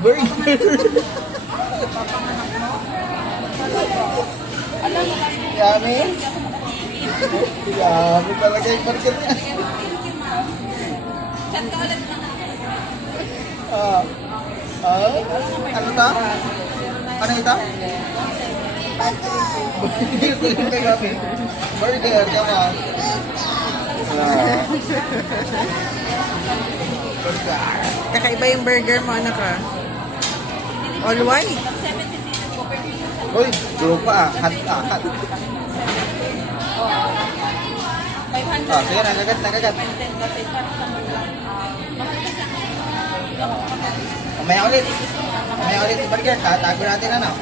Burger. Yummy. Yummy talaga yung burger niya. Ano ta? Ano ito? Burger, come on. Kakaiba yung burger mo, anak ka. All white. Uy, lupa ah. Hat. Sige, nagagat. Mamaya ulit yung burger. Tatago natin ano.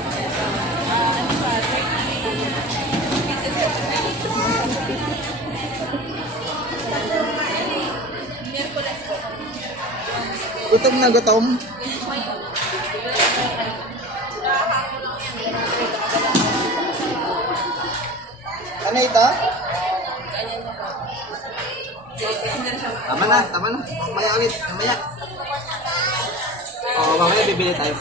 Gutom na gutom. Ano ito? Tama na. Mamaya ulit. Mamaya bibili tayo.